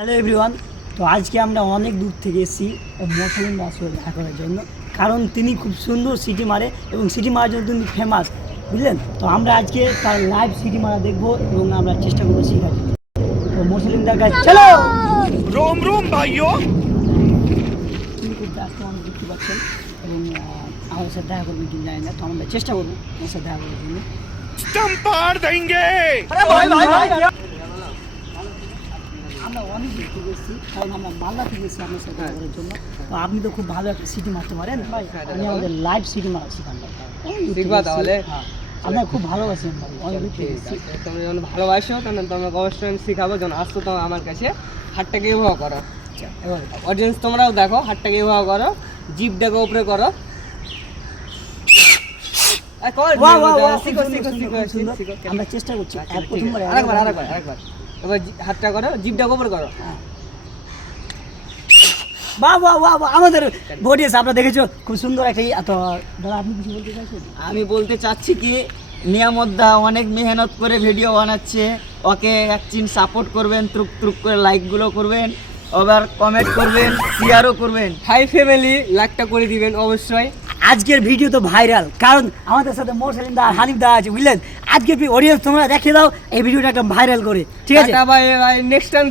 Hello everyone, তো আজকে আমরা অনেক দূর থেকে এসেছি মসলিন রাসুল দেখা করার জন্য, কারণ তিনি খুব সুন্দর সিটি মারে এবং সিটি মারার জন্য তিনি ফেমাস, বুঝলেন। তো আমরা আজকে তার লাইভ সিটি মারা দেখবো এবং আমরা চেষ্টা করবো শেখার জন্য। তো মসলিন দেখা চলো रोम रोम भाइयों। তিনি খুব ব্যস্ত মানুষ দেখতে পাচ্ছেন এবং আমাদের সাথে দেখা করবেন কিনা জানি না, তো আমরা চেষ্টা করবো আমার সাথে দেখা করার জন্য। चंपाड़ देंगे। আমরা অনেক দূর থেকে এসেছি, কারণ আমরা মালদা থেকে এসেছি আপনার সাথে দেখা করার জন্য। তো আপনি তো খুব ভালো একটা সিটি মারতে পারেন, আপনি আমাদের লাইভ সিটি মারা শিখান। শিখবা তাহলে? আপনার খুব ভালোবাসেন ভাই, অনেক দূর থেকে এসেছি। তুমি যখন ভালোবাসো তখন তোমাকে অবশ্যই আমি শিখাবো। যখন আসতো তো আমার কাছে হাতটাকে এভাবে করো। এবার অডিয়েন্স তোমরাও দেখো, হাতটাকে এভাবে করো, জিভটাকে উপরে করো। বাহ, বাহ, বাহ, শিখো খুব শিখো সুন্দর, শিখো খুব সুন্দর। শিখো। আমরা চেষ্টা করছি আচ্ছা, ঠিক প্রথমবার আছে। আরেকবার। এবার হাতটা করো, জিভটাকে উপরে করো। বাহ বাহ বাহ বাহ, আমাদের বডিস আপনারা দেখেছো খুব সুন্দর একটা তো দাদা আপনি কিছু বলতে চাইছেন? আমি বলতে চাচ্ছি কি, নিয়ামতদা অনেক মেহনত করে ভিডিও বানাচ্ছে, ওকে একচিন সাপোর্ট করবেন, ত্রুক ত্রুক করে লাইকগুলো করবেন, আবার কমেন্ট করবেন, শেয়ারও করবেন। হাই ফ্যামিলি, লাইকটা করে দিবেন অবশ্যই। আজকের ভিডিও তো ভাইরাল, কারণ আমাদের সাথে মোরসালিন দা হানিফ দা আছে, বুঝলেন। আজকের অডিয়েন্স তোমরা দেখে দাও এই ভিডিওটা একটা ভাইরাল করে, ঠিক আছে? Tata, bye bye, next time